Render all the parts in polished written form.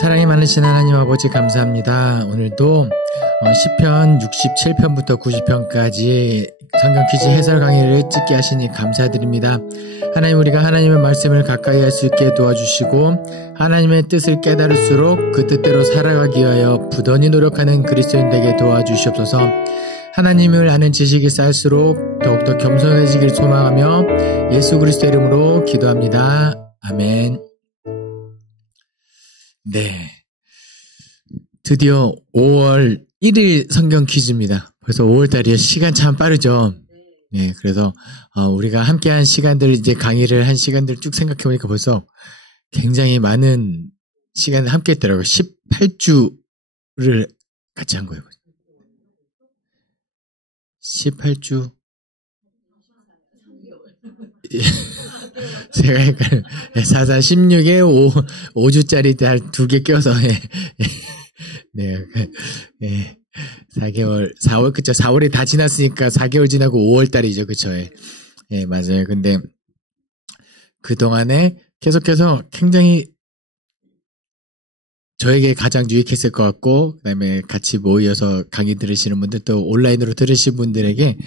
사랑이 많으신 하나님 아버지 감사합니다. 오늘도 시편 67편부터 90편까지 성경 퀴즈 해설 강의를 찍게 하시니 감사드립니다. 하나님, 우리가 하나님의 말씀을 가까이 할 수 있게 도와주시고 하나님의 뜻을 깨달을수록 그 뜻대로 살아가기 위하여 부단히 노력하는 그리스도인 되게 도와주시옵소서. 하나님을 아는 지식이 쌓일수록 더욱더 겸손해지길 소망하며 예수 그리스도 이름으로 기도합니다. 아멘. 네, 드디어 5월 1일 성경 퀴즈입니다. 벌써 5월달이요. 시간 참 빠르죠. 네, 그래서 우리가 함께한 시간들, 이제 강의를 한 시간들 쭉 생각해보니까 벌써 굉장히 많은 시간을 함께했더라고요. 18주를 같이 한 거예요. 18주. 제가 헷갈려요. 4, 16에 5주짜리 한 2개 껴서, 네, 4개월, 4월, 그쵸. 4월이 다 지났으니까 4개월 지나고 5월달이죠. 그쵸. 예, 맞아요. 근데, 그동안에 계속해서 굉장히 저에게 가장 유익했을 것 같고, 그 다음에 같이 모여서 강의 들으시는 분들, 또 온라인으로 들으신 분들에게,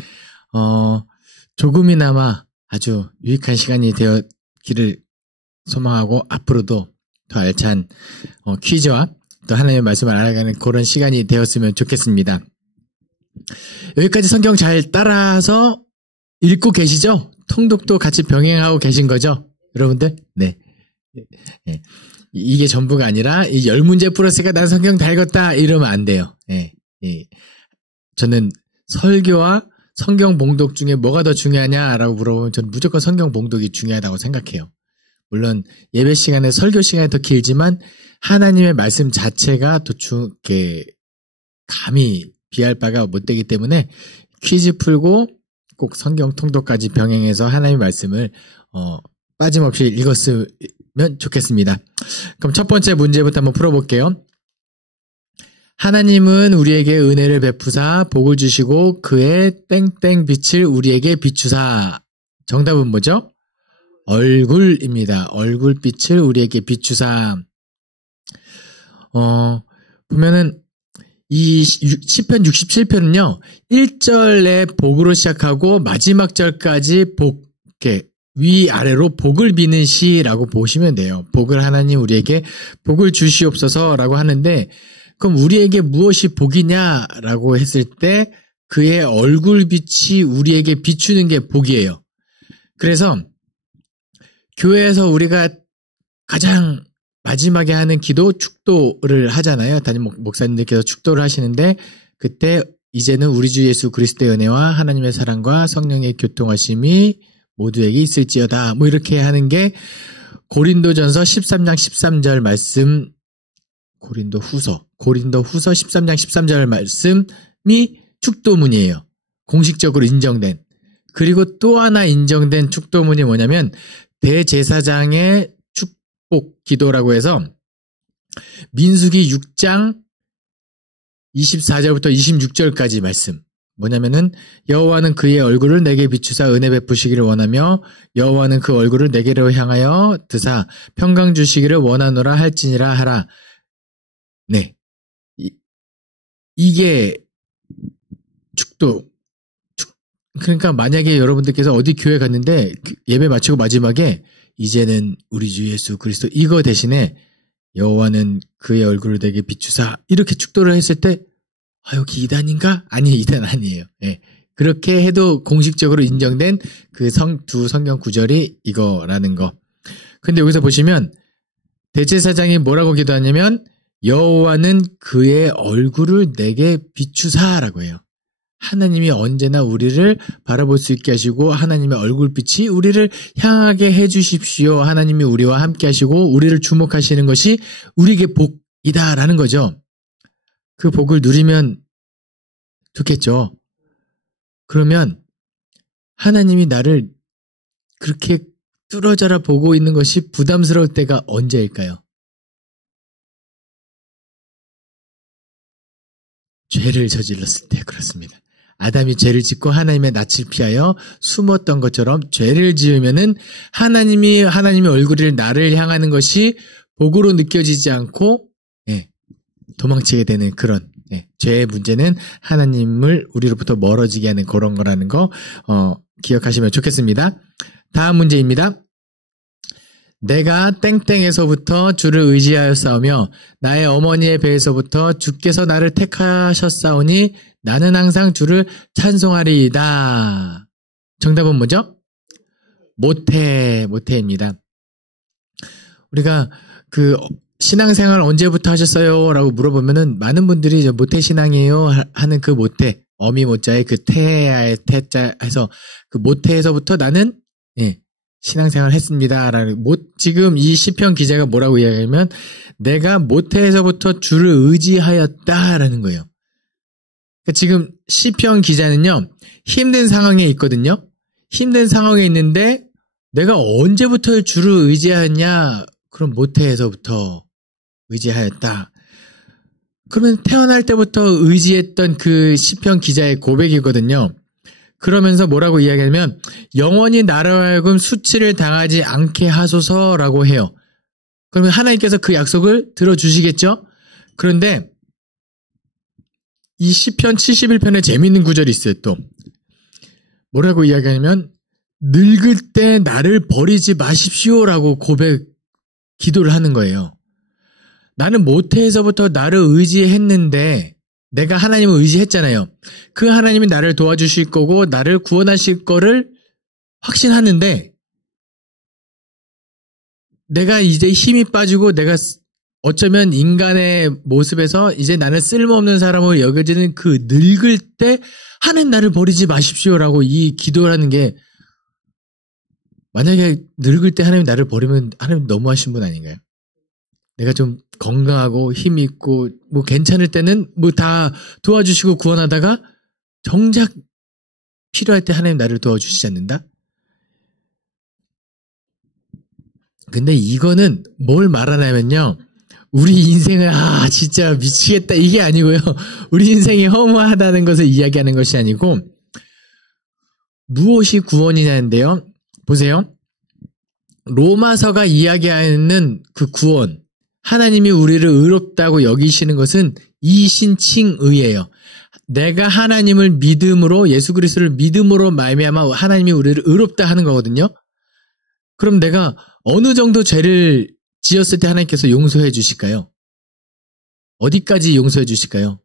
조금이나마 아주 유익한 시간이 되었기를 소망하고 앞으로도 더 알찬 퀴즈와 또 하나님의 말씀을 알아가는 그런 시간이 되었으면 좋겠습니다. 여기까지 성경 잘 따라서 읽고 계시죠? 통독도 같이 병행하고 계신 거죠? 여러분들? 네. 네. 이게 전부가 아니라 이 10문제 풀었으니까 난 성경 다 읽었다 이러면 안 돼요. 네. 네. 저는 설교와 성경 봉독 중에 뭐가 더 중요하냐라고 물어보면 저는 무조건 성경 봉독이 중요하다고 생각해요. 물론 예배 시간에 설교 시간이 더 길지만 하나님의 말씀 자체가 더 감히 비할 바가 못 되기 때문에 퀴즈 풀고 꼭 성경 통독까지 병행해서 하나님의 말씀을 빠짐없이 읽었으면 좋겠습니다. 그럼 첫 번째 문제부터 한번 풀어볼게요. 하나님은 우리에게 은혜를 베푸사 복을 주시고 그의 땡땡 빛을 우리에게 비추사. 정답은 뭐죠? 얼굴입니다. 얼굴빛을 우리에게 비추사. 보면은 이 시편 67편은요. 1절에 복으로 시작하고 마지막 절까지 이렇게 위아래로 복을 비는 시라고 보시면 돼요. 복을 하나님 우리에게 복을 주시옵소서라고 하는데 그럼 우리에게 무엇이 복이냐라고 했을 때 그의 얼굴빛이 우리에게 비추는 게 복이에요. 그래서 교회에서 우리가 가장 마지막에 하는 기도 축도를 하잖아요. 담임 목사님들께서 축도를 하시는데 그때 이제는 우리 주 예수 그리스도의 은혜와 하나님의 사랑과 성령의 교통하심이 모두에게 있을지어다. 뭐 이렇게 하는 게 고린도전서 13장 13절 말씀, 고린도후서 13장 13절 말씀이 축도문이에요. 공식적으로 인정된. 그리고 또 하나 인정된 축도문이 뭐냐면 대제사장의 축복 기도라고 해서 민수기 6장 24절부터 26절까지 말씀. 뭐냐면은 여호와는 그의 얼굴을 내게 비추사 은혜 베푸시기를 원하며 여호와는 그 얼굴을 내게로 향하여 드사 평강 주시기를 원하노라 할지니라 하라. 네. 이게 축도. 그러니까 만약에 여러분들께서 어디 교회 갔는데 예배 마치고 마지막에 이제는 우리 주 예수 그리스도 이거 대신에 여호와는 그의 얼굴을 내게 비추사 이렇게 축도를 했을 때 여기 2단인가? 아니 2단 아니에요. 예. 그렇게 해도 공식적으로 인정된 그 두 성경 구절이 이거라는 거. 근데 여기서 보시면 대제사장이 뭐라고 기도하냐면 여호와는 그의 얼굴을 내게 비추사라고 해요. 하나님이 언제나 우리를 바라볼 수 있게 하시고 하나님의 얼굴빛이 우리를 향하게 해주십시오. 하나님이 우리와 함께 하시고 우리를 주목하시는 것이 우리에게 복이다라는 거죠. 그 복을 누리면 좋겠죠. 그러면 하나님이 나를 그렇게 뚫어져라 보고 있는 것이 부담스러울 때가 언제일까요? 죄를 저질렀을 때 그렇습니다. 아담이 죄를 짓고 하나님의 낯을 피하여 숨었던 것처럼 죄를 지으면은 하나님의 얼굴이 나를 향하는 것이 복으로 느껴지지 않고 도망치게 되는 그런 죄의 문제는 하나님을 우리로부터 멀어지게 하는 그런 거라는 거 기억하시면 좋겠습니다. 다음 문제입니다. 내가 땡땡에서부터 주를 의지하였사오며 나의 어머니의 배에서부터 주께서 나를 택하셨사오니 나는 항상 주를 찬송하리이다. 정답은 뭐죠? 모태입니다. 우리가 신앙생활 언제부터 하셨어요? 라고 물어보면은 많은 분들이 모태신앙이에요 하는 그 모태, 어미 모자에 그 태야의 태자 해서 그 모태에서부터 나는 신앙생활 했습니다. 지금 이 시편 기자가 뭐라고 이야기하면 내가 모태에서부터 주를 의지하였다라는 거예요. 그러니까 지금 시편 기자는요, 힘든 상황에 있거든요. 힘든 상황에 있는데 내가 언제부터 주를 의지하였냐? 그럼 모태에서부터 의지하였다. 그러면 태어날 때부터 의지했던 그 시편 기자의 고백이거든요. 그러면서 뭐라고 이야기하냐면 영원히 나로 하여금 수치를 당하지 않게 하소서라고 해요. 그러면 하나님께서 그 약속을 들어주시겠죠? 그런데 이 시편 71편에 재미있는 구절이 있어요. 또 뭐라고 이야기하냐면 늙을 때 나를 버리지 마십시오라고 기도를 하는 거예요. 나는 모태에서부터 나를 의지했는데 내가 하나님을 의지했잖아요. 그 하나님이 나를 도와주실 거고 나를 구원하실 거를 확신하는데 내가 이제 힘이 빠지고 내가 어쩌면 인간의 모습에서 이제 나는 쓸모없는 사람으로 여겨지는 그 늙을 때 하나님 나를 버리지 마십시오라고 이 기도를 하는 게 만약에 늙을 때 하나님 나를 버리면 하나님 너무하신 분 아닌가요? 내가 좀 건강하고 힘이 있고 뭐 괜찮을 때는 뭐 다 도와주시고 구원하다가 정작 필요할 때 하나님 나를 도와주시지 않는다? 근데 이거는 뭘 말하냐면요. 우리 인생을 진짜 미치겠다 이게 아니고요. 우리 인생이 허무하다는 것을 이야기하는 것이 아니고 무엇이 구원이냐는데요. 보세요. 로마서가 이야기하는 그 구원, 하나님이 우리를 의롭다고 여기시는 것은 이신칭의예요. 내가 하나님을 믿음으로 예수 그리스도를 믿음으로 말미암아 하나님이 우리를 의롭다 하는 거거든요. 그럼 내가 어느 정도 죄를 지었을 때 하나님께서 용서해 주실까요? 어디까지 용서해 주실까요?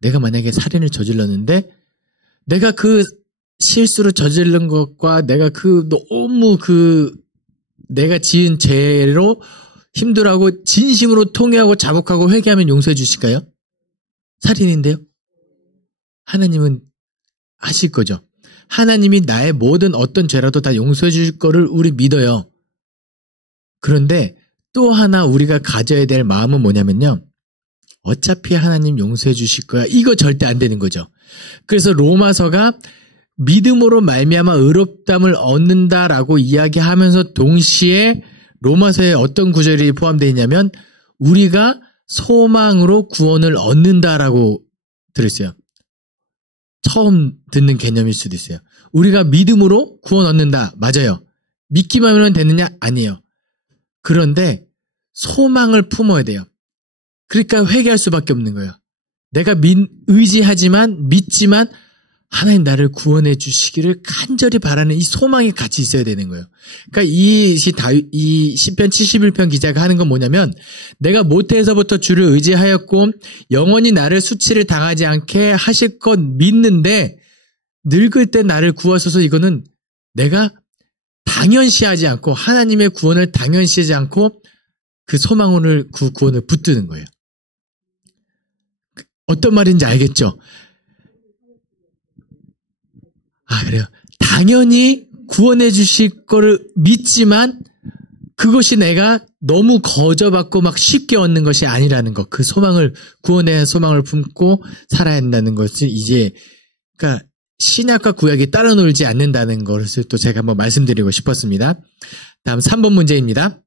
내가 만약에 살인을 저질렀는데 내가 그 실수로 저지른 것과 내가 너무 내가 지은 죄로 힘들어하고 진심으로 통회하고 자복하고 회개하면 용서해 주실까요? 살인인데요. 하나님은 하실 거죠. 하나님이 나의 모든 어떤 죄라도 다 용서해 주실 거를 우리 믿어요. 그런데 또 하나 우리가 가져야 될 마음은 뭐냐면요. 어차피 하나님 용서해 주실 거야. 이거 절대 안 되는 거죠. 그래서 로마서가 믿음으로 말미암아 의롭담을 얻는다라고 이야기하면서 동시에 로마서에 어떤 구절이 포함되어 있냐면 우리가 소망으로 구원을 얻는다라고 들었어요. 처음 듣는 개념일 수도 있어요. 우리가 믿음으로 구원 얻는다. 맞아요. 믿기만 하면 되느냐? 아니에요. 그런데 소망을 품어야 돼요. 그러니까 회개할 수밖에 없는 거예요. 내가 의지하지만 믿지만 하나님 나를 구원해 주시기를 간절히 바라는 이 소망이 같이 있어야 되는 거예요. 그러니까 이 시편 71편 기자가 하는 건 뭐냐면 내가 모태에서부터 주를 의지하였고 영원히 나를 수치를 당하지 않게 하실 것 믿는데 늙을 때 나를 구하소서 이거는 내가 당연시하지 않고 하나님의 구원을 당연시하지 않고 그 소망을 그 구원을 붙드는 거예요. 어떤 말인지 알겠죠? 그래요. 당연히 구원해 주실 거를 믿지만 그것이 내가 너무 거저받고 막 쉽게 얻는 것이 아니라는 것. 그 소망을, 구원의 소망을 품고 살아야 한다는 것을 그러니까 신약과 구약이 따로 놀지 않는다는 것을 또 제가 한번 말씀드리고 싶었습니다. 다음 3번 문제입니다.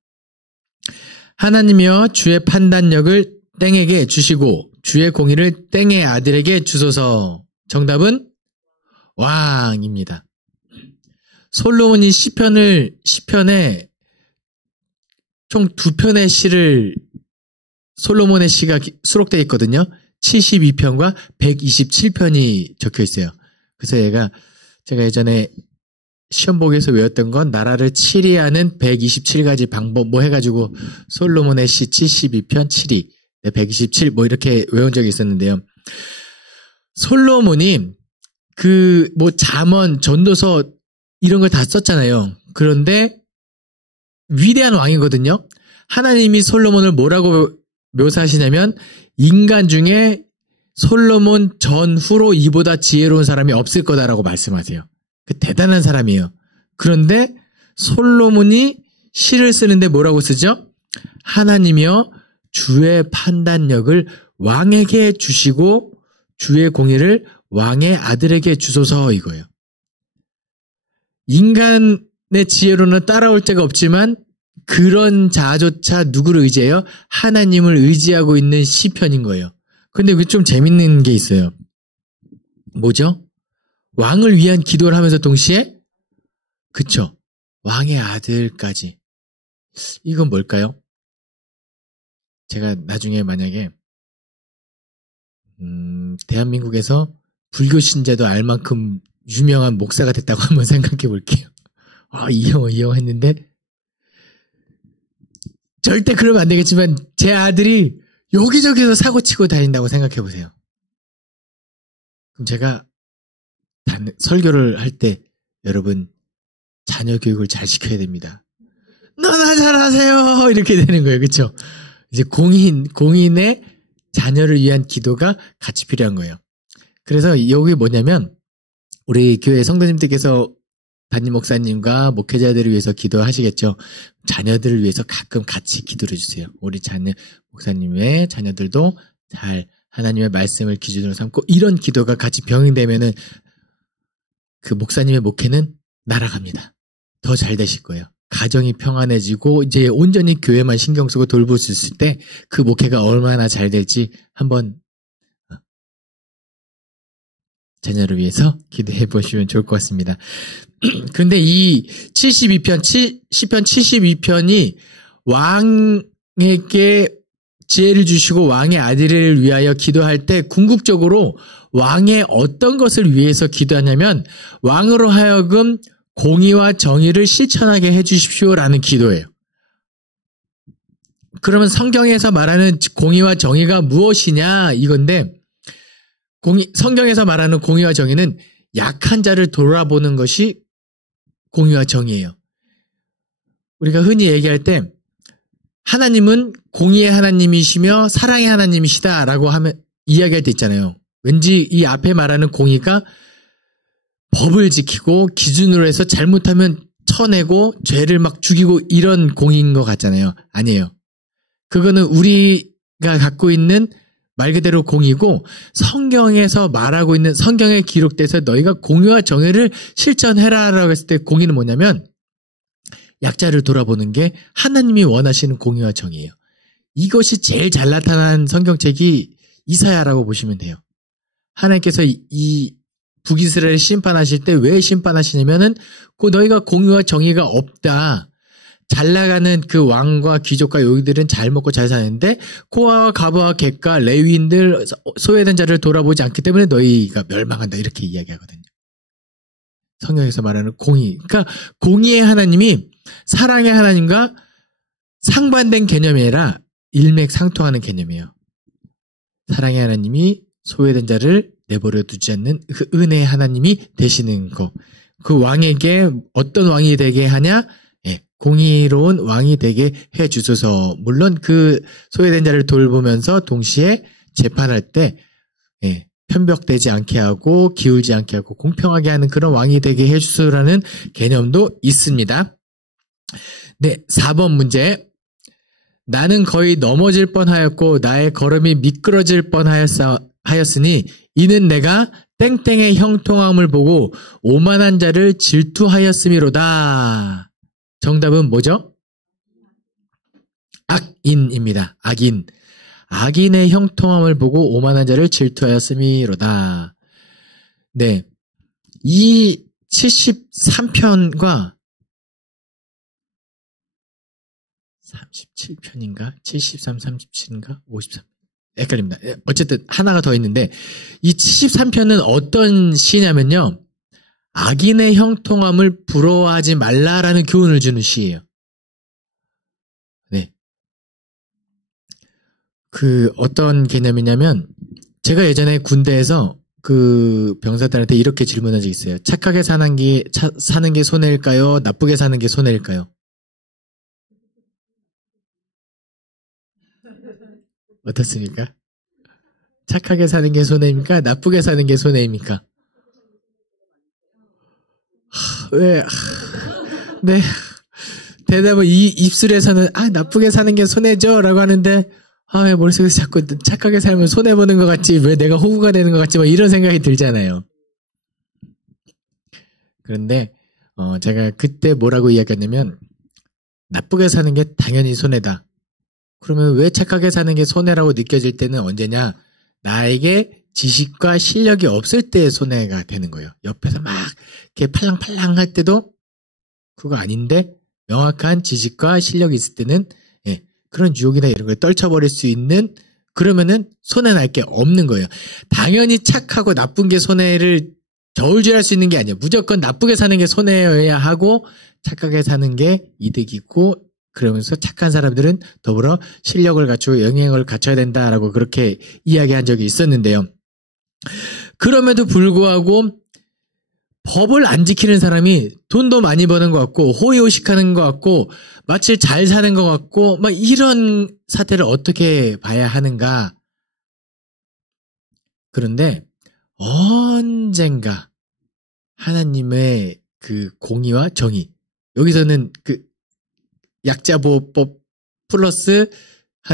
하나님이여 주의 판단력을 땡에게 주시고 주의 공의를 땡의 아들에게 주소서. 정답은 왕입니다. 솔로몬이 시편에 총 2편의 시를 솔로몬의 시가 수록되어 있거든요. 72편과 127편이 적혀 있어요. 그래서 제가 예전에 시험복에서 외웠던 건 나라를 치리하는 127가지 방법 뭐 해가지고 솔로몬의 시 72편 7위 127 뭐 이렇게 외운 적이 있었는데요. 솔로몬이 잠언, 전도서 이런 걸 다 썼잖아요. 그런데 위대한 왕이거든요. 하나님이 솔로몬을 뭐라고 묘사하시냐면 인간 중에 솔로몬 전후로 이보다 지혜로운 사람이 없을 거다라고 말씀하세요. 대단한 사람이에요. 그런데 솔로몬이 시를 쓰는데 뭐라고 쓰죠? 하나님이여 주의 판단력을 왕에게 주시고 주의 공의를 왕의 아들에게 주소서 이거예요. 인간의 지혜로는 따라올 데가 없지만 그런 자조차 누구를 의지해요? 하나님을 의지하고 있는 시편인 거예요. 근데 그게 좀 재밌는 게 있어요. 뭐죠? 왕을 위한 기도를 하면서 동시에 그쵸? 왕의 아들까지. 이건 뭘까요? 제가 나중에 만약에 대한민국에서 불교 신자도 알 만큼 유명한 목사가 됐다고 한번 생각해 볼게요. 이 형 했는데 절대 그러면 안 되겠지만 제 아들이 여기저기서 사고치고 다닌다고 생각해 보세요. 그럼 제가 설교를 할 때 여러분 자녀 교육을 잘 시켜야 됩니다. 너나 잘하세요 이렇게 되는 거예요. 그렇죠? 이제 공인의 자녀를 위한 기도가 같이 필요한 거예요. 그래서 여기 뭐냐면 우리 교회 성도님들께서 담임 목사님과 목회자들을 위해서 기도하시겠죠. 자녀들을 위해서 가끔 같이 기도를 해주세요. 우리 목사님의 자녀들도 잘 하나님의 말씀을 기준으로 삼고 이런 기도가 같이 병행되면은 그 목사님의 목회는 날아갑니다. 더 잘 되실 거예요. 가정이 평안해지고 이제 온전히 교회만 신경 쓰고 돌볼 수 있을 때 그 목회가 얼마나 잘 될지 한번 자녀를 위해서 기도해 보시면 좋을 것 같습니다. 그런데 이 72편, 시편 72편이 왕에게 지혜를 주시고 왕의 아들을 위하여 기도할 때 궁극적으로 왕의 어떤 것을 위해서 기도하냐면 왕으로 하여금 공의와 정의를 실천하게 해주십시오라는 기도예요. 그러면 성경에서 말하는 공의와 정의가 무엇이냐 이건데 성경에서 말하는 공의와 정의는 약한 자를 돌아보는 것이 공의와 정의예요. 우리가 흔히 얘기할 때 하나님은 공의의 하나님이시며 사랑의 하나님이시다라고 이야기할 때 있잖아요. 왠지 이 앞에 말하는 공의가 법을 지키고 기준으로 해서 잘못하면 쳐내고 죄를 막 죽이고 이런 공의인 것 같잖아요. 아니에요. 그거는 우리가 갖고 있는 말 그대로 공의고 성경에서 말하고 있는 성경에 기록돼서 너희가 공의와 정의를 실천해라라고 했을 때 공의는 뭐냐면 약자를 돌아보는 게 하나님이 원하시는 공의와 정의예요. 이것이 제일 잘 나타난 성경책이 이사야라고 보시면 돼요. 하나님께서 이 북이스라엘을 심판하실 때 왜 심판하시냐면은 너희가 공의와 정의가 없다. 잘 나가는 그 왕과 귀족과 요이들은 잘 먹고 잘 사는데 고아와 가부와 객과 레위인들 소외된 자를 돌아보지 않기 때문에 너희가 멸망한다 이렇게 이야기하거든요. 성경에서 말하는 공의. 그러니까 공의의 하나님이 사랑의 하나님과 상반된 개념이 아니라 일맥상통하는 개념이에요. 사랑의 하나님이 소외된 자를 내버려 두지 않는 그 은혜의 하나님이 되시는 거. 그 왕에게 어떤 왕이 되게 하냐? 공의로운 왕이 되게 해 주소서. 물론 그 소외된 자를 돌보면서 동시에 재판할 때 편벽되지 않게 하고 기울지 않게 하고 공평하게 하는 그런 왕이 되게 해 주소서라는 개념도 있습니다. 네, 4번 문제. 나는 거의 넘어질 뻔하였고 나의 걸음이 미끄러질 뻔하였으니 이는 내가 땡땡의 형통함을 보고 오만한 자를 질투하였음이로다. 정답은 뭐죠? 악인입니다. 악인. 악인의 형통함을 보고 오만한 자를 질투하였음이로다. 네. 이 73편과 37편인가? 73, 37인가? 53. 헷갈립니다. 어쨌든 하나가 더 있는데 이 73편은 어떤 시냐면요. 악인의 형통함을 부러워하지 말라라는 교훈을 주는 시예요. 네. 그 어떤 개념이냐면 제가 예전에 군대에서 그 병사들한테 이렇게 질문한 적이 있어요. 착하게 사는 게 손해일까요? 나쁘게 사는 게 손해일까요? 어떻습니까? 착하게 사는 게 손해입니까? 나쁘게 사는 게 손해입니까? 왜? 네. 대답은 이 입술에서는 나쁘게 사는 게 손해죠 라고 하는데 왜 머릿속에서 자꾸 착하게 살면 손해보는 것 같지 왜 내가 호구가 되는 것 같지 뭐 이런 생각이 들잖아요. 그런데 제가 그때 뭐라고 이야기했냐면 나쁘게 사는 게 당연히 손해다. 그러면 왜 착하게 사는 게 손해라고 느껴질 때는 언제냐? 나에게 지식과 실력이 없을 때 손해가 되는 거예요. 옆에서 막 이렇게 팔랑팔랑 할 때도 그거 아닌데 명확한 지식과 실력이 있을 때는 그런 유혹이나 이런 걸 떨쳐버릴 수 있는 그러면은 손해날 게 없는 거예요. 당연히 착하고 나쁜 게 손해를 저울질할 수 있는 게 아니에요. 무조건 나쁘게 사는 게 손해여야 하고 착하게 사는 게 이득이고 그러면서 착한 사람들은 더불어 실력을 갖추고 영향을 갖춰야 된다라고 그렇게 이야기한 적이 있었는데요. 그럼에도 불구하고 법을 안 지키는 사람이 돈도 많이 버는 것 같고 호의호식하는 것 같고 마치 잘 사는 것 같고 막 이런 사태를 어떻게 봐야 하는가. 그런데 언젠가 하나님의 그 공의와 정의 여기서는 그 약자보호법 플러스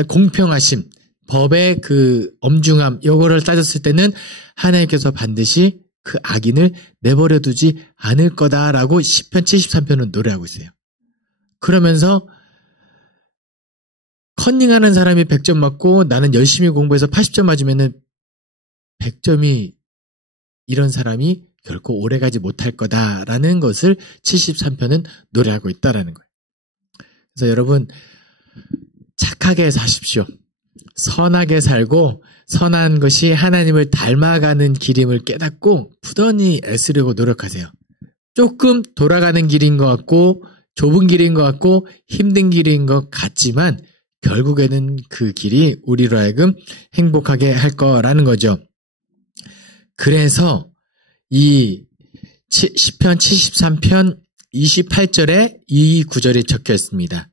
공평하심 법의 그 엄중함 요거를 따졌을 때는 하나님께서 반드시 그 악인을 내버려 두지 않을 거다라고 시편 73편은 노래하고 있어요. 그러면서 컨닝하는 사람이 100점 맞고 나는 열심히 공부해서 80점 맞으면은 100점이 이런 사람이 결코 오래가지 못할 거다라는 것을 73편은 노래하고 있다라는 거예요. 그래서 여러분 착하게 사십시오. 선하게 살고 선한 것이 하나님을 닮아가는 길임을 깨닫고 부단히 애쓰려고 노력하세요. 조금 돌아가는 길인 것 같고 좁은 길인 것 같고 힘든 길인 것 같지만 결국에는 그 길이 우리로 하여금 행복하게 할 거라는 거죠. 그래서 이 시편 73편 28절에 이 구절이 적혀 있습니다.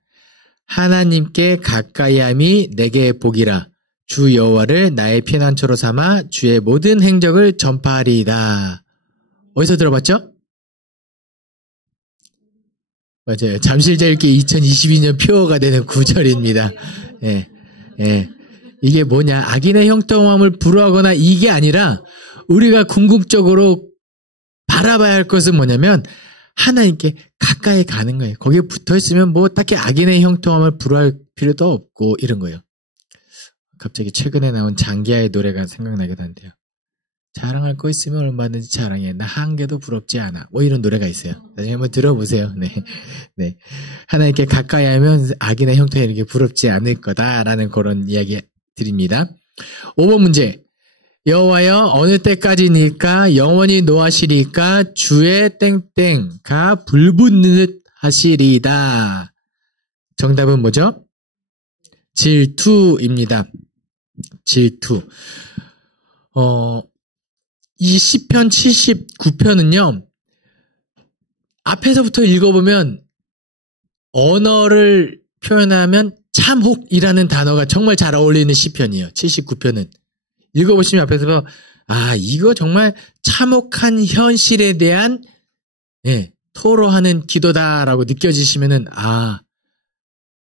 하나님께 가까이함이 내게 복이라. 주 여호와를 나의 피난처로 삼아 주의 모든 행적을 전파하리이다. 어디서 들어봤죠? 맞아요. 잠실제일교회 2022년 표어가 되는 구절입니다. 이게 뭐냐? 악인의 형통함을 불허하거나 이게 아니라 우리가 궁극적으로 바라봐야 할 것은 뭐냐면 하나님께 가까이 가는 거예요. 거기에 붙어있으면 뭐 딱히 악인의 형통함을 불허할 필요도 없고 이런 거예요. 갑자기 최근에 나온 장기하의 노래가 생각나기도 한데요. 자랑할 거 있으면 얼마든지 자랑해. 나 한 개도 부럽지 않아. 뭐 이런 노래가 있어요. 나중에 한번 들어보세요. 네. 하나님께 가까이 하면 악인의 형통이 이렇게 부럽지 않을 거다라는 그런 이야기 드립니다. 5번 문제. 여호와여 어느 때까지니까 영원히 노하시리까 주의 땡땡가 불붙는 하시리다. 정답은 뭐죠? 질투입니다. 질투. 이 시편 79편은요. 앞에서부터 읽어보면 언어를 표현하면 참혹이라는 단어가 정말 잘 어울리는 시편이에요. 79편은. 읽어보시면 앞에서 이거 정말 참혹한 현실에 대한 토로하는 기도다라고 느껴지시면은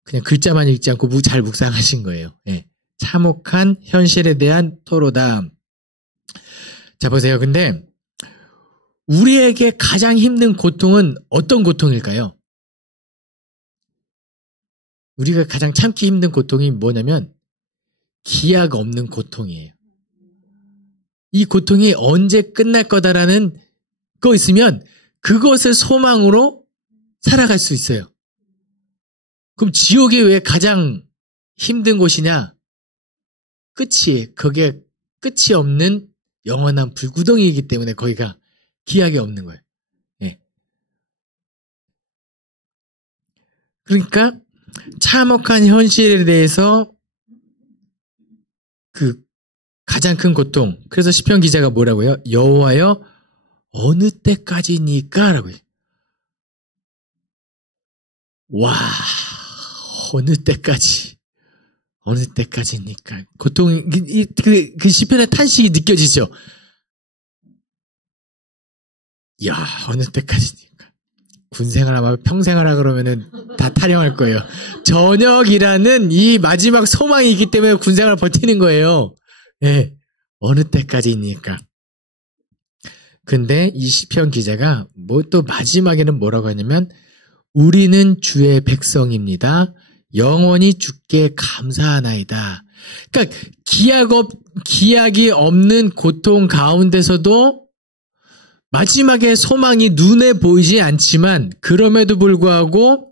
그냥 글자만 읽지 않고 잘 묵상하신 거예요. 참혹한 현실에 대한 토로다. 자 보세요. 근데 우리에게 가장 힘든 고통은 어떤 고통일까요? 우리가 가장 참기 힘든 고통이 뭐냐면 기약 없는 고통이에요. 이 고통이 언제 끝날 거다라는 거 있으면 그것을 소망으로 살아갈 수 있어요. 그럼 지옥이 왜 가장 힘든 곳이냐? 그게 끝이 없는 영원한 불구덩이이기 때문에 거기가 기약이 없는 거예요. 예. 그러니까 참혹한 현실에 대해서 그 가장 큰 고통. 그래서 시편 기자가 뭐라고요? 여호와여 어느 때까지니까? 라고요. 와, 어느 때까지. 어느 때까지니까. 고통, 그 시편의 탄식이 느껴지죠? 야, 어느 때까지니까. 군생활하면 평생하라 그러면은 다 타령할 거예요. 저녁이라는 이 마지막 소망이 있기 때문에 군생활 버티는 거예요. 예. 어느 때까지니까. 근데 이 시편 기자가 뭐 또 마지막에는 뭐라고 하냐면 우리는 주의 백성입니다. 영원히 주께 감사하나이다. 그러니까 기약이 없는 고통 가운데서도 마지막에 소망이 눈에 보이지 않지만 그럼에도 불구하고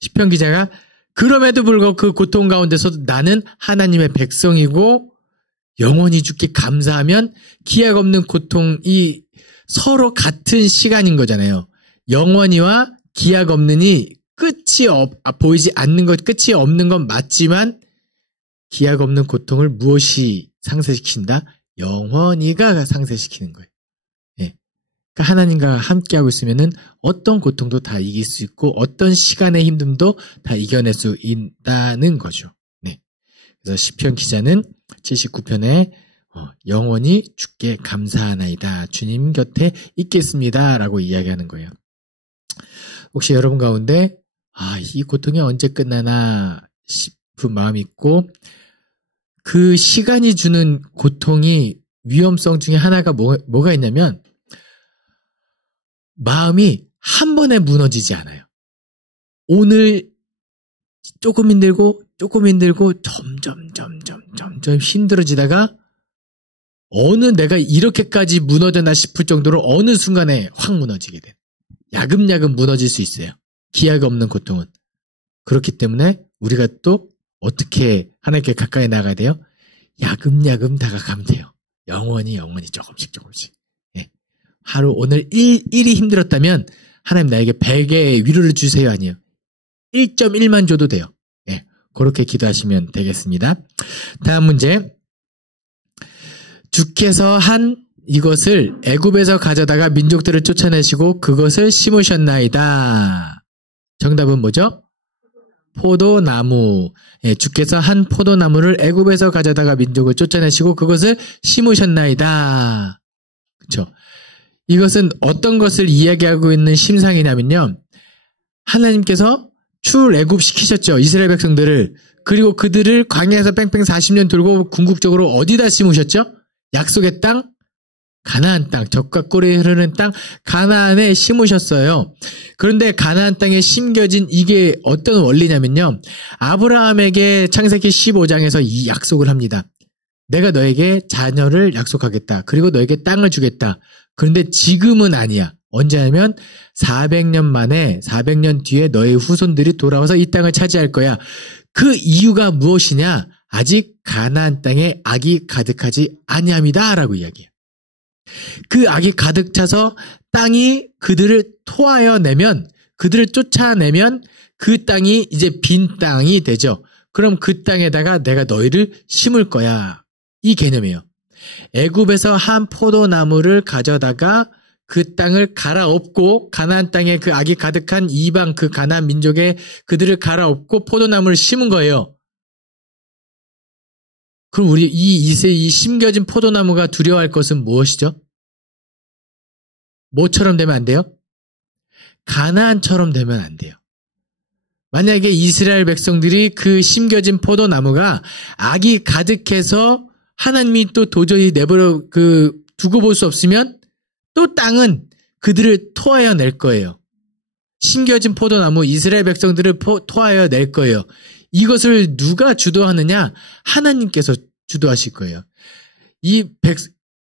시편 기자가 그럼에도 불구하고 그 고통 가운데서도 나는 하나님의 백성이고 영원히 주께 감사하면 기약 없는 고통이 서로 같은 시간인 거잖아요. 영원히와 기약 없느니 보이지 않는 것, 끝이 없는 건 맞지만 기약 없는 고통을 무엇이 상쇄시킨다? 영원히가 상쇄시키는 거예요. 예. 그러니까 하나님과 함께하고 있으면은 어떤 고통도 다 이길 수 있고 어떤 시간의 힘듦도 다 이겨낼 수 있다는 거죠. 네. 그래서 시편 기자는 79편에 영원히 주께 감사하나이다. 주님 곁에 있겠습니다. 라고 이야기하는 거예요. 혹시 여러분 가운데 이 고통이 언제 끝나나 싶은 마음이 있고 그 시간이 주는 고통이 위험성 중에 하나가 뭐가 있냐면 마음이 한 번에 무너지지 않아요. 오늘 조금 힘들고 점점 힘들어지다가 내가 이렇게까지 무너졌나 싶을 정도로 어느 순간에 확 무너지게 돼. 야금야금 무너질 수 있어요. 기약 없는 고통은. 그렇기 때문에 우리가 또 어떻게 하나님께 가까이 나가야 돼요? 야금야금 다가가면 돼요. 영원히 조금씩. 예. 하루 오늘 1이 힘들었다면 하나님 나에게 100의 위로를 주세요. 아니에요. 1.1만 줘도 돼요. 예. 그렇게 기도하시면 되겠습니다. 다음 문제. 주께서 한 이것을 애굽에서 가져다가 민족들을 쫓아내시고 그것을 심으셨나이다. 정답은 뭐죠? 포도나무. 예, 주께서 한 포도나무를 애굽에서 가져다가 민족을 쫓아내시고 그것을 심으셨나이다. 그렇죠? 이것은 어떤 것을 이야기하고 있는 심상이냐면요. 하나님께서 출애굽시키셨죠. 이스라엘 백성들을. 그리고 그들을 광야에서 뺑뺑 40년 돌고 궁극적으로 어디다 심으셨죠? 약속의 땅, 가나안 땅, 젖과 꿀이 흐르는 땅, 가나안에 심으셨어요. 그런데 가나안 땅에 심겨진 이게 어떤 원리냐면요. 아브라함에게 창세기 15장에서 이 약속을 합니다. 내가 너에게 자녀를 약속하겠다. 그리고 너에게 땅을 주겠다. 그런데 지금은 아니야. 언제냐면 400년 뒤에 너의 후손들이 돌아와서 이 땅을 차지할 거야. 그 이유가 무엇이냐? 아직 가나안 땅에 악이 가득하지 아니함이다 라고 이야기해요. 그 악이 가득 차서 땅이 그들을 토하여 내면, 그들을 쫓아내면 그 땅이 이제 빈 땅이 되죠. 그럼 그 땅에다가 내가 너희를 심을 거야. 이 개념이에요. 애굽에서 한 포도나무를 가져다가 그 땅을 갈아엎고 가나안 땅에 그 악이 가득한 이방 그 가나안 민족에 그들을 갈아엎고 포도나무를 심은 거예요. 그럼 우리 이 심겨진 포도나무가 두려워할 것은 무엇이죠? 뭐처럼 되면 안 돼요? 가나안처럼 되면 안 돼요. 만약에 이스라엘 백성들이 그 심겨진 포도나무가 악이 가득해서 하나님이 또 도저히 내버려 두고 볼 수 없으면 또 땅은 그들을 토하여 낼 거예요. 심겨진 포도나무 이스라엘 백성들을 토하여 낼 거예요. 이것을 누가 주도하느냐? 하나님께서 주도하실 거예요.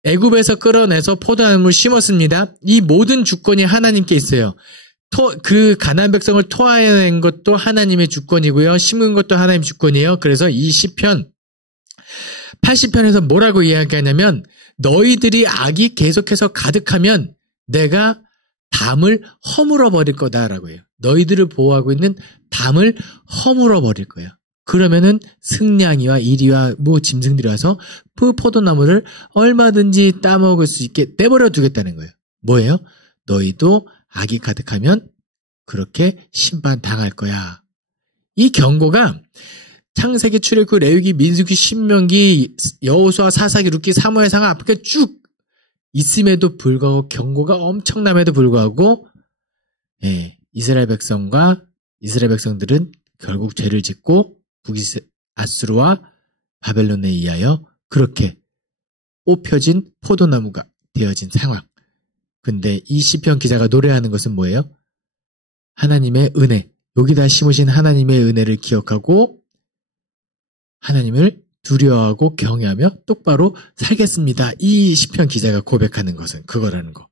애굽에서 끌어내서 포도나무를 심었습니다. 이 모든 주권이 하나님께 있어요. 그 가나안 백성을 토하여낸 것도 하나님의 주권이고요. 심은 것도 하나님의 주권이에요. 그래서 이 시편 80편에서 뭐라고 이야기하냐면 너희들이 악이 계속해서 가득하면 내가 담을 허물어 버릴 거다라고 해요. 너희들을 보호하고 있는 담을 허물어 버릴 거야. 그러면은 승냥이와 이리와 짐승들이 와서 그 포도나무를 얼마든지 따먹을 수 있게 내버려 두겠다는 거예요. 뭐예요? 너희도 악이 가득하면 그렇게 심판당할 거야. 이 경고가 창세기, 출애굽, 레위기, 민수기, 신명기, 여호수아, 사사기, 룻기, 사무엘상 앞에 쭉 있음에도 불구하고 경고가 엄청남에도 불구하고 이스라엘 백성들은 결국 죄를 짓고 북이스라엘와 바벨론에 의하여 그렇게 뽑혀진 포도나무가 되어진 상황. 근데 이 시편 기자가 노래하는 것은 뭐예요? 하나님의 은혜, 여기다 심으신 하나님의 은혜를 기억하고 하나님을 두려워하고 경외하며 똑바로 살겠습니다. 이 시편 기자가 고백하는 것은 그거라는 거.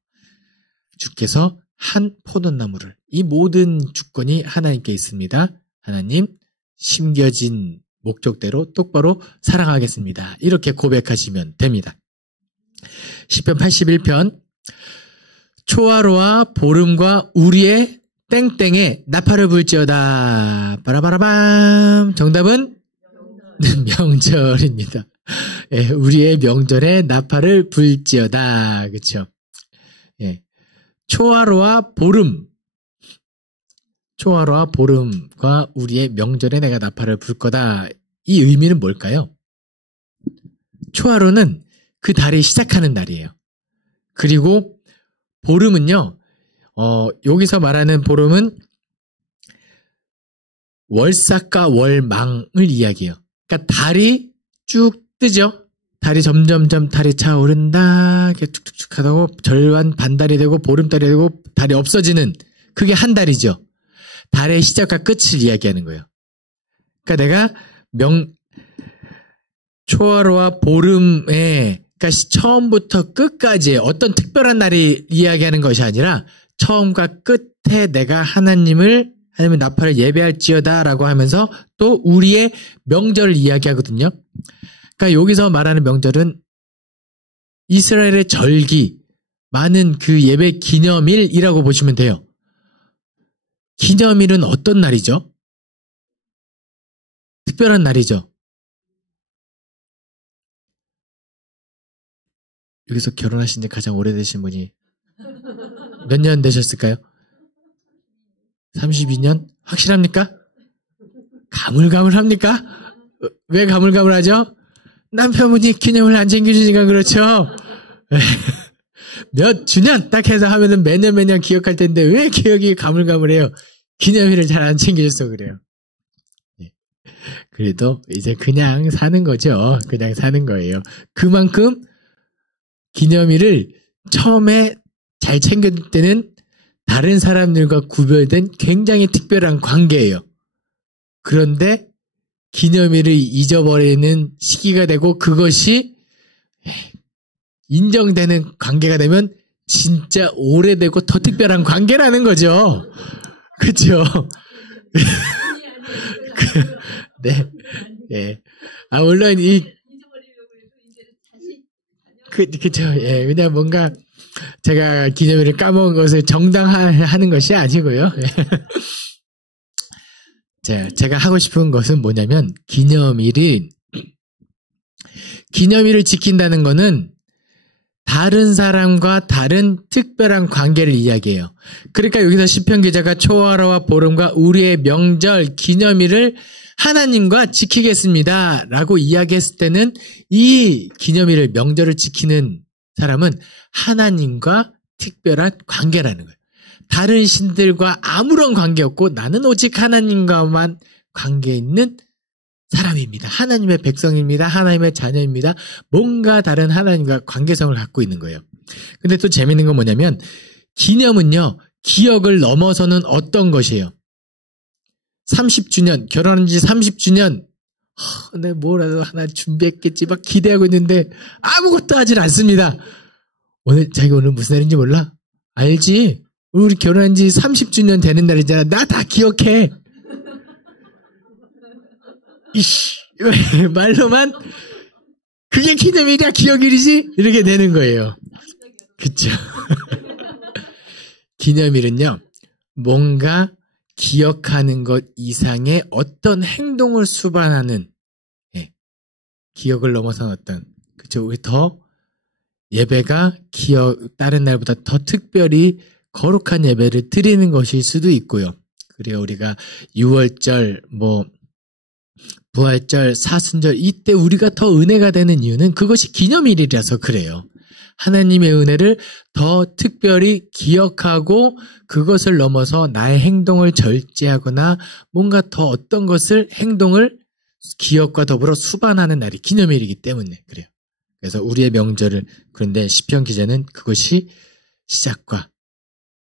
주께서 한 포도나무를, 이 모든 주권이 하나님께 있습니다. 하나님, 심겨진 목적대로 똑바로 사랑하겠습니다. 이렇게 고백하시면 됩니다. 시편 81편 초하루와 보름과 우리의 땡땡에 나팔을 불지어다. 빠라바라밤. 정답은 명절입니다. 우리의 명절에 나팔을 불지어다. 그렇죠? 초하루와 보름과 우리의 명절에 내가 나팔을 불 거다. 이 의미는 뭘까요? 초하루는 그 달이 시작하는 날이에요. 그리고 보름은요, 여기서 말하는 보름은 월삭과 월망을 이야기해요. 그러니까 달이 쭉 뜨죠. 달이 점점점 달이 차오른다. 이렇게 툭툭툭 하다가 절반 반달이 되고 보름달이 되고 달이 없어지는 그게 한 달이죠. 달의 시작과 끝을 이야기하는 거예요. 그러니까 내가 초하루와 보름에 그러니까 처음부터 끝까지 어떤 특별한 날이 이야기하는 것이 아니라 처음과 끝에 내가 하나님의 나팔을 예배할지어다라고 하면서 또 우리의 명절을 이야기하거든요. 그러니까 여기서 말하는 명절은 이스라엘의 절기, 많은 그 예배 기념일이라고 보시면 돼요. 기념일은 어떤 날이죠? 특별한 날이죠. 여기서 결혼하신 지 가장 오래되신 분이 몇 년 되셨을까요? 32년? 확실합니까? 가물가물합니까? 왜 가물가물하죠? 남편분이 기념을 안 챙겨주니까 그렇죠. 몇 주년 딱 해서 하면은 매년 기억할 텐데 왜 기억이 가물가물해요? 기념일을 잘 안 챙겨줘서 그래요. 그래도 이제 그냥 사는 거죠. 그냥 사는 거예요. 그만큼 기념일을 처음에 잘 챙겨줄 때는 다른 사람들과 구별된 굉장히 특별한 관계예요. 그런데 기념일을 잊어버리는 시기가 되고 그것이 인정되는 관계가 되면 진짜 오래되고 더 특별한 관계라는 거죠. 그렇죠? 네. 예. 물론 그쵸. 예. 그냥 뭔가 제가 기념일을 까먹은 것을 정당화하는 것이 아니고요. 제가 하고 싶은 것은 뭐냐면 기념일을 지킨다는 거는 다른 사람과 다른 특별한 관계를 이야기해요. 그러니까 여기서 시편 기자가 초하루와 보름과 우리의 명절 기념일을 하나님과 지키겠습니다 라고 이야기했을 때는 이 기념일을 명절을 지키는 사람은 하나님과 특별한 관계라는 거예요. 다른 신들과 아무런 관계 없고 나는 오직 하나님과만 관계 있는 사람입니다. 하나님의 백성입니다. 하나님의 자녀입니다. 뭔가 다른 하나님과 관계성을 갖고 있는 거예요. 근데 또 재밌는 건 뭐냐면 기념은요. 기억을 넘어서는 어떤 것이에요. 30주년, 결혼한 지 30주년 내가 뭐라도 하나 준비했겠지 막 기대하고 있는데 아무것도 하질 않습니다. 자기 오늘 무슨 날인지 몰라? 알지? 우리 결혼한 지 30주년 되는 날이잖아. 나 다 기억해. 이씨, 말로만 그게 기념일이야, 기억일이지? 이렇게 되는 거예요. 그쵸? 기념일은요, 뭔가 기억하는 것 이상의 어떤 행동을 수반하는, 예, 기억을 넘어선 어떤, 그쵸? 우리 더 예배가 다른 날보다 더 특별히 거룩한 예배를 드리는 것일 수도 있고요. 그리고 우리가 6월절, 부활절, 사순절, 이때 우리가 더 은혜가 되는 이유는 그것이 기념일이라서 그래요. 하나님의 은혜를 더 특별히 기억하고 그것을 넘어서 나의 행동을 절제하거나 뭔가 더 어떤 행동을 기억과 더불어 수반하는 날이 기념일이기 때문에 그래요. 그래서 우리의 명절을, 그런데 시편 기자는 그것이 시작과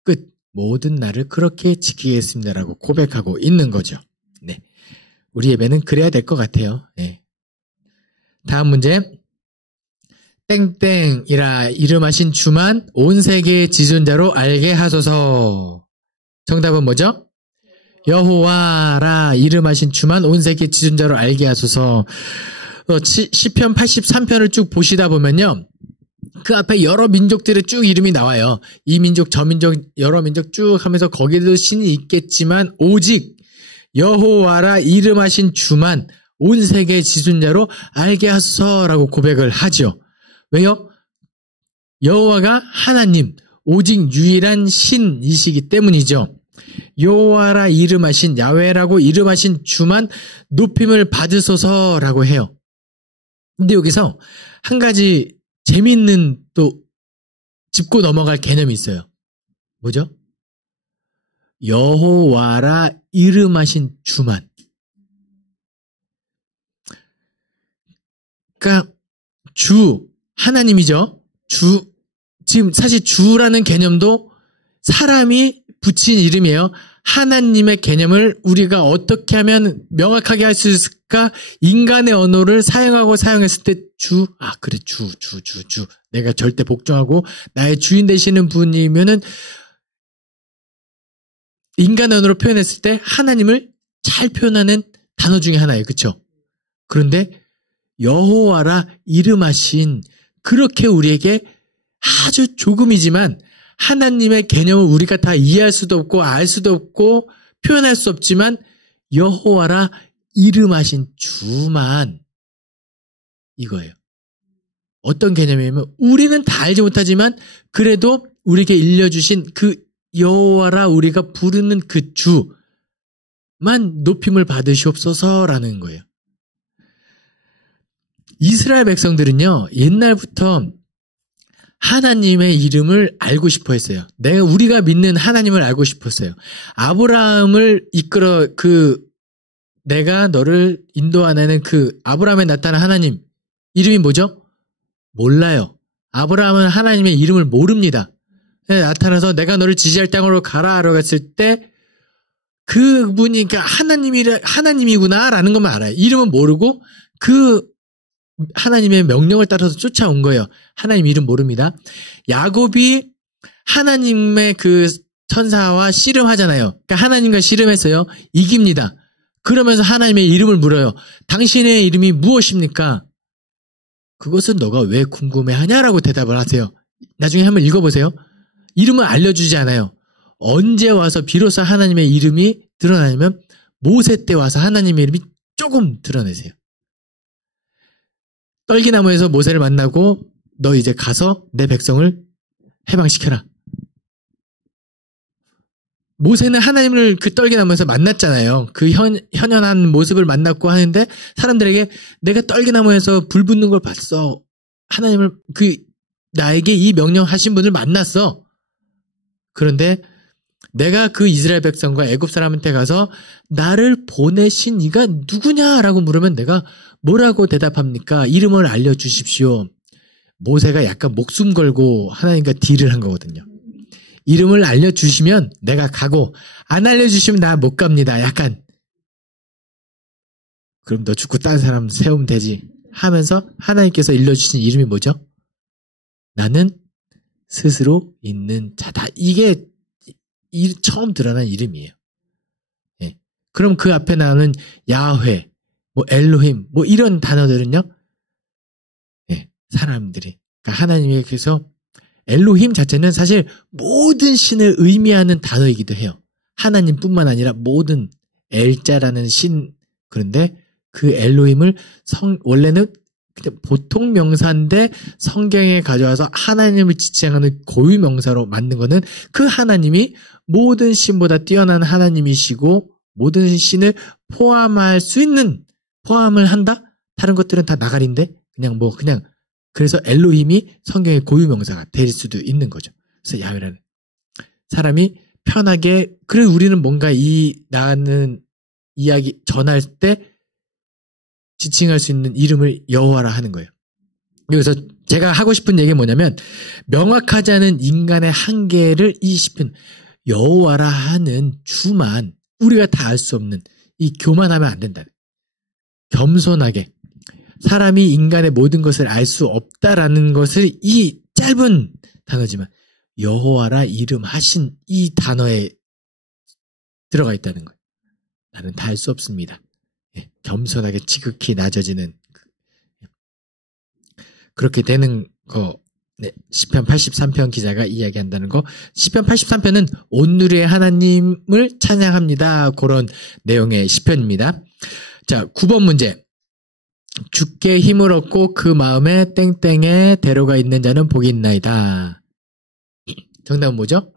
끝, 모든 날을 그렇게 지키겠습니다라고 고백하고 있는 거죠. 네. 우리 예배는 그래야 될 것 같아요. 네. 다음 문제. 땡땡이라 이름하신 주만 온 세계의 지존자로 알게 하소서. 정답은 뭐죠? 여호와라 이름하신 주만 온 세계의 지존자로 알게 하소서. 시편 83편을 쭉 보시다 보면요. 그 앞에 여러 민족들의 쭉 이름이 나와요. 이 민족, 저 민족, 여러 민족 쭉 하면서 거기에도 신이 있겠지만 오직 여호와라 이름하신 주만 온 세계의 지존자로 알게 하소서라고 고백을 하죠. 왜요? 여호와가 하나님, 오직 유일한 신이시기 때문이죠. 여호와라 이름하신, 야훼라고 이름하신 주만 높임을 받으소서라고 해요. 근데 여기서 한 가지 재미있는 또 짚고 넘어갈 개념이 있어요. 뭐죠? 여호와라 이름하신 주만. 그러니까 하나님이죠. 지금 사실 주라는 개념도 사람이 붙인 이름이에요. 하나님의 개념을 우리가 어떻게 하면 명확하게 할 수 있을까? 인간의 언어를 사용했을 때 그래, 주. 내가 절대 복종하고 나의 주인 되시는 분이면은 인간의 언어로 표현했을 때 하나님을 잘 표현하는 단어 중에 하나예요. 그쵸? 그런데 여호와라 이름하신, 그렇게 우리에게 아주 조금이지만 하나님의 개념을 우리가 다 이해할 수도 없고 알 수도 없고 표현할 수 없지만 여호와라 이름하신 주만, 이거예요. 어떤 개념이냐면 우리는 다 알지 못하지만 그래도 우리에게 일려주신 그 여호와라 우리가 부르는 그 주만 높임을 받으시옵소서라는 거예요. 이스라엘 백성들은요, 옛날부터 하나님의 이름을 알고 싶어 했어요. 우리가 믿는 하나님을 알고 싶었어요. 아브라함을 내가 너를 인도하는 그 아브라함에 나타난 하나님, 이름이 뭐죠? 몰라요. 아브라함은 하나님의 이름을 모릅니다. 나타나서 내가 너를 지지할 땅으로 가라 하러 갔을 때 그분이 그러니까 하나님이구나라는 것만 알아요. 이름은 모르고 그 하나님의 명령을 따라서 쫓아온 거예요. 하나님 이름 모릅니다. 야곱이 하나님의 그 천사와 씨름하잖아요. 그러니까 하나님과 씨름했어요. 이깁니다. 그러면서 하나님의 이름을 물어요. 당신의 이름이 무엇입니까? 그것은 너가 왜 궁금해하냐라고 대답을 하세요. 나중에 한번 읽어보세요. 이름을 알려주지 않아요. 언제 와서 비로소 하나님의 이름이 드러나냐면 모세 때 와서 하나님의 이름이 조금 드러내세요. 떨기나무에서 모세를 만나고 너 이제 가서 내 백성을 해방시켜라. 모세는 하나님을 그 떨기나무에서 만났잖아요. 그 현연한 모습을 만났고 하는데 사람들에게 내가 떨기나무에서 불 붙는 걸 봤어. 하나님을 나에게 이 명령하신 분을 만났어. 그런데 내가 그 이스라엘 백성과 애굽 사람한테 가서 나를 보내신 이가 누구냐라고 물으면 내가 뭐라고 대답합니까? 이름을 알려주십시오. 모세가 약간 목숨 걸고 하나님과 딜을 한 거거든요. 이름을 알려주시면 내가 가고 안 알려주시면 나 못 갑니다. 약간. 그럼 너 죽고 다른 사람 세우면 되지 하면서 하나님께서 일러주신 이름이 뭐죠? 나는 스스로 있는 자다. 이게 처음 드러난 이름이에요. 예. 그럼 그 앞에 나오는 야훼, 뭐 엘로힘, 뭐 이런 단어들은요, 예, 사람들이, 그러니까 하나님께서 엘로힘 자체는 사실 모든 신을 의미하는 단어이기도 해요. 하나님뿐만 아니라 모든 엘자라는 신, 그런데 그 엘로힘을 원래는 그냥 보통 명사인데 성경에 가져와서 하나님을 지칭하는 고유 명사로 만든 거는 그 하나님이 모든 신보다 뛰어난 하나님이시고 모든 신을 포함할 수 있는, 포함을 한다? 다른 것들은 다 나가리인데 그냥 그래서 엘로힘이 성경의 고유 명사가 될 수도 있는 거죠. 그래서 야훼라는 사람이 편하게, 그래 우리는 뭔가 나는 이야기 전할 때 지칭할 수 있는 이름을 여호와라 하는 거예요. 여기서 제가 하고 싶은 얘기가 뭐냐면, 명확하지 않은 인간의 한계를 이 시편 여호와라 하는 주만, 우리가 다 알 수 없는 이 교만하면 안 된다. 겸손하게 사람이 인간의 모든 것을 알 수 없다라는 것을 이 짧은 단어지만 여호와라 이름하신 이 단어에 들어가 있다는 거예요. 나는 다 알 수 없습니다. 예, 겸손하게 지극히 낮아지는 그렇게 되는 거. 네, 시편 83편 기자가 이야기한다는 거. 시편 83편은 온누리의 하나님을 찬양합니다. 그런 내용의 시편입니다. 자, 9번 문제. 주께 힘을 얻고 그 마음에 땡땡에 대로가 있는 자는 복이 있나이다. 정답은 뭐죠?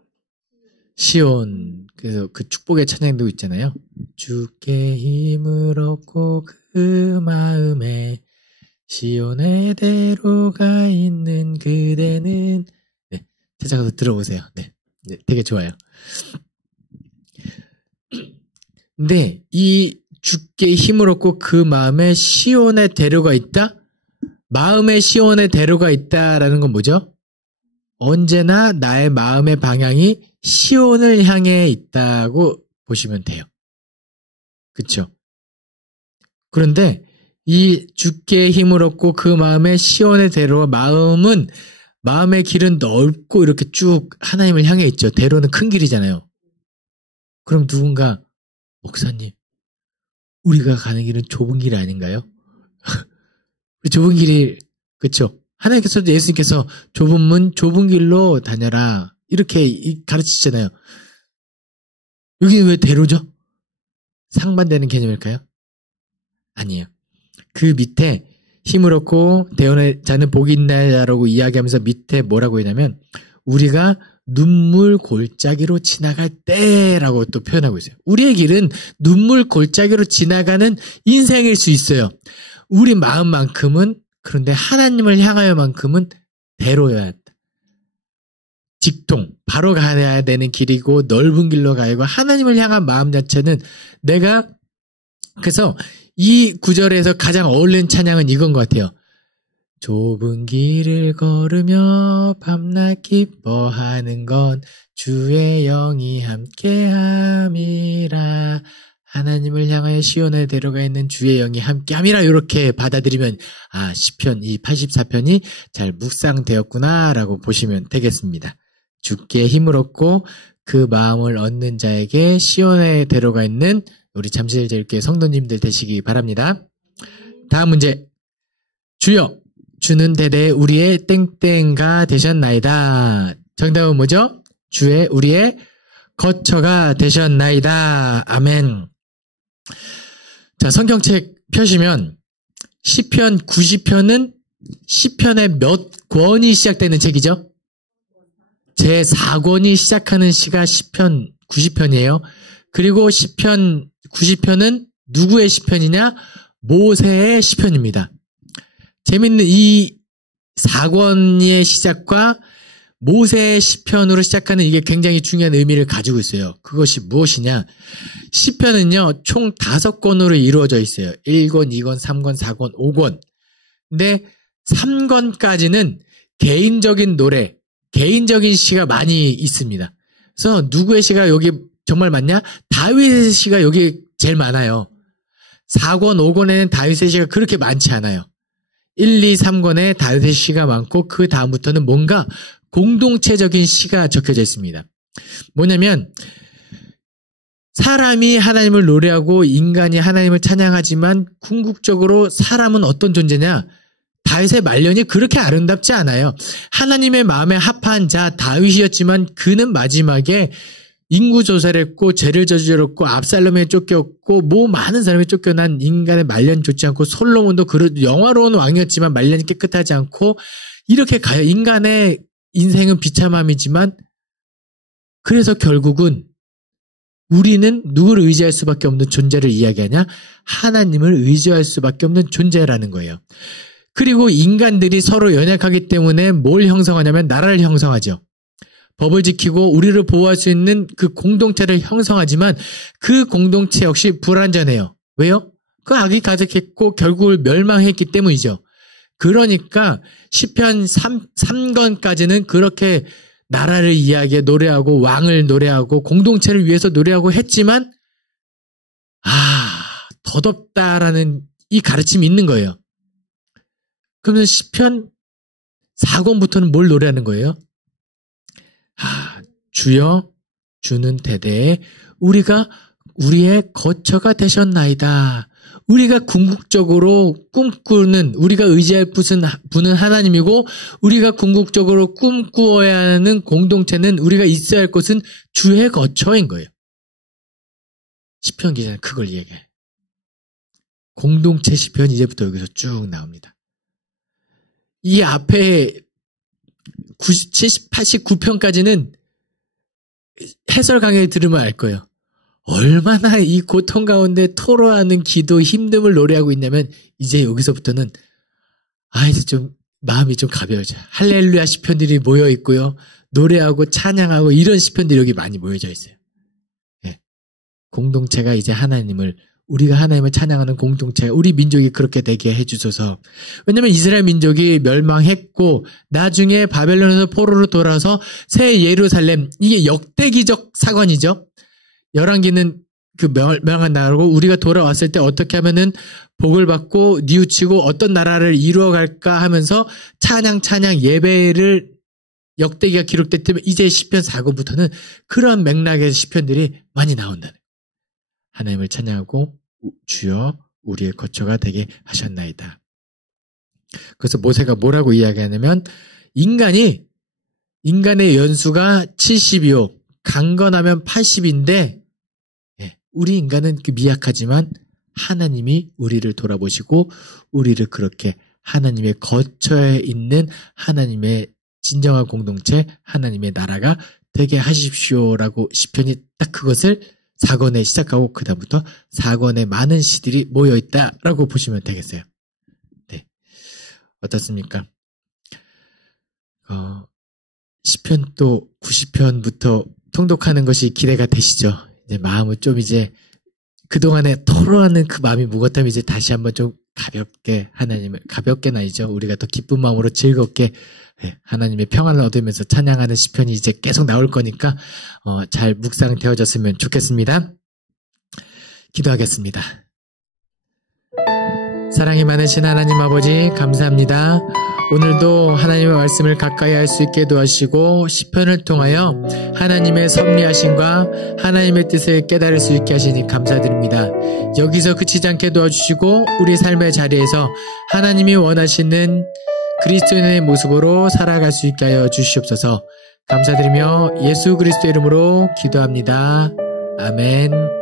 시온. 그래서 그 축복의 찬양도 있잖아요. 주께 힘을 얻고 그 마음에 시온의 대로가 있는 그대는. 네, 찾아가서 들어보세요. 네, 네, 되게 좋아요. 근데 이 주께 힘을 얻고 그 마음에 시온의 대로가 있다? 마음에 시온의 대로가 있다라는 건 뭐죠? 언제나 나의 마음의 방향이 시온을 향해 있다고 보시면 돼요. 그쵸? 그런데 이 주께 힘을 얻고 그 마음에 시온의 대로, 마음의 길은 넓고 이렇게 쭉 하나님을 향해 있죠. 대로는 큰 길이잖아요. 그럼 누군가, 목사님, 우리가 가는 길은 좁은 길이 아닌가요? 좁은 길이, 그쵸? 하나님께서도, 예수님께서 좁은 문, 좁은 길로 다녀라, 이렇게 가르치시잖아요. 여기는 왜 대로죠? 상반되는 개념일까요? 아니에요. 그 밑에 힘을 얻고 대언의 자는 복이 있나라고 이야기하면서 밑에 뭐라고 했냐면, 우리가 눈물 골짜기로 지나갈 때라고 또 표현하고 있어요. 우리의 길은 눈물 골짜기로 지나가는 인생일 수 있어요. 우리 마음만큼은, 그런데 하나님을 향하여만큼은 대로여야 한다. 직통, 바로 가야 되는 길이고 넓은 길로 가야고, 하나님을 향한 마음 자체는 내가, 그래서 이 구절에서 가장 어울리는 찬양은 이건 것 같아요. 좁은 길을 걸으며 밤낮 기뻐하는 건 주의 영이 함께함이라. 하나님을 향하여 시온에 데려가 있는 주의 영이 함께함이라. 이렇게 받아들이면 시편 이 84편이 잘 묵상되었구나 라고 보시면 되겠습니다. 주께 힘을 얻고 그 마음을 얻는 자에게 시온에 데려가 있는 우리 잠실제일교회 성도님들 되시기 바랍니다. 다음 문제. 주여, 주는 대대 우리의 땡땡가 되셨나이다. 정답은 뭐죠? 주의 우리의 거처가 되셨나이다. 아멘. 자, 성경책 펴시면 시편 90편은 시편의 몇 권이 시작되는 책이죠? 제4권이 시작하는 시가 시편 90편이에요. 그리고 시편 90편은 누구의 시편이냐? 모세의 시편입니다. 재밌는 이 4권의 시작과 모세의 시편으로 시작하는 이게 굉장히 중요한 의미를 가지고 있어요. 그것이 무엇이냐? 시편은요, 총 5권으로 이루어져 있어요. 1권, 2권, 3권, 4권, 5권. 근데 3권까지는 개인적인 노래, 개인적인 시가 많이 있습니다. 그래서 누구의 시가 여기 정말 많냐? 다윗의 시가 여기 제일 많아요. 4권, 5권에는 다윗의 시가 그렇게 많지 않아요. 1, 2, 3권에 다윗의 시가 많고 그 다음부터는 뭔가 공동체적인 시가 적혀져 있습니다. 뭐냐면 사람이 하나님을 노래하고 인간이 하나님을 찬양하지만 궁극적으로 사람은 어떤 존재냐? 다윗의 말년이 그렇게 아름답지 않아요. 하나님의 마음에 합한 자 다윗이었지만 그는 마지막에 인구조사를 했고 죄를 저질렀고 압살롬에 쫓겼고 많은 사람이 쫓겨난 인간의 말년 좋지 않고 솔로몬도 영화로운 왕이었지만 말년이 깨끗하지 않고 이렇게 가요. 인간의 인생은 비참함이지만 그래서 결국은 우리는 누구를 의지할 수밖에 없는 존재를 이야기하냐? 하나님을 의지할 수밖에 없는 존재라는 거예요. 그리고 인간들이 서로 연약하기 때문에 뭘 형성하냐면 나라를 형성하죠. 법을 지키고 우리를 보호할 수 있는 그 공동체를 형성하지만 그 공동체 역시 불완전해요. 왜요? 그 악이 가득했고 결국을 멸망했기 때문이죠. 그러니까 시편 3권까지는 그렇게 나라를 이야기해 노래하고 왕을 노래하고 공동체를 위해서 노래하고 했지만 더덥다라는 이 가르침이 있는 거예요. 그러면 시편 4권부터는 뭘 노래하는 거예요? 주여 주는 대대에 우리가 우리의 거처가 되셨나이다. 우리가 궁극적으로 꿈꾸는 우리가 의지할 분은 하나님이고 우리가 궁극적으로 꿈꾸어야 하는 공동체는 우리가 있어야 할 곳은 주의 거처인 거예요. 시편 기자는 그걸 얘기해. 공동체 시편 이제부터 여기서 쭉 나옵니다. 이 앞에 89편까지는 해설 강의를 들으면 알 거예요. 얼마나 이 고통 가운데 토로하는 기도, 힘듦을 노래하고 있냐면 이제 여기서부터는 이제 좀 마음이 좀 가벼워져요. 할렐루야 시편들이 모여 있고요. 노래하고 찬양하고 이런 시편들이 여기 많이 모여져 있어요. 네. 공동체가 이제 우리가 하나님을 찬양하는 공동체, 우리 민족이 그렇게 되게 해주소서. 왜냐면 이스라엘 민족이 멸망했고 나중에 바벨론에서 포로로 돌아와서 새 예루살렘, 이게 역대기적 사건이죠. 열왕기는 그 멸망한 나라고 우리가 돌아왔을 때 어떻게 하면은 복을 받고 뉘우치고 어떤 나라를 이루어갈까 하면서 찬양 예배를 역대기가 기록됐기 때문에 이제 시편 4권부터는 그런 맥락의 시편들이 많이 나온다는 거예요. 하나님을 찬양하고 주여 우리의 거처가 되게 하셨나이다. 그래서 모세가 뭐라고 이야기하냐면 인간의 연수가 70이요. 강건하면 80인데 우리 인간은 미약하지만 하나님이 우리를 돌아보시고 우리를 그렇게 하나님의 거처에 있는 하나님의 진정한 공동체, 하나님의 나라가 되게 하십시오라고 시편이 딱 그것을 4권에 시작하고 그 다음부터 4권에 많은 시들이 모여있다라고 보시면 되겠어요. 네, 어떻습니까? 시편 또 90편부터 통독하는 것이 기대가 되시죠? 이제 마음을 좀 이제 그동안에 토로하는 그 마음이 무겁다면 이제 다시 한번 좀 가볍게는 아니죠. 우리가 더 기쁜 마음으로 즐겁게 하나님의 평안을 얻으면서 찬양하는 시편이 이제 계속 나올 거니까 잘 묵상되어졌으면 좋겠습니다. 기도하겠습니다. 사랑이 많으신 하나님 아버지 감사합니다. 오늘도 하나님의 말씀을 가까이 할 수 있게 도와주시고 시편을 통하여 하나님의 섭리하심과 하나님의 뜻을 깨달을 수 있게 하시니 감사드립니다. 여기서 그치지 않게 도와주시고 우리 삶의 자리에서 하나님이 원하시는 그리스도인의 모습으로 살아갈 수 있게 하여 주시옵소서. 감사드리며 예수 그리스도 이름으로 기도합니다. 아멘.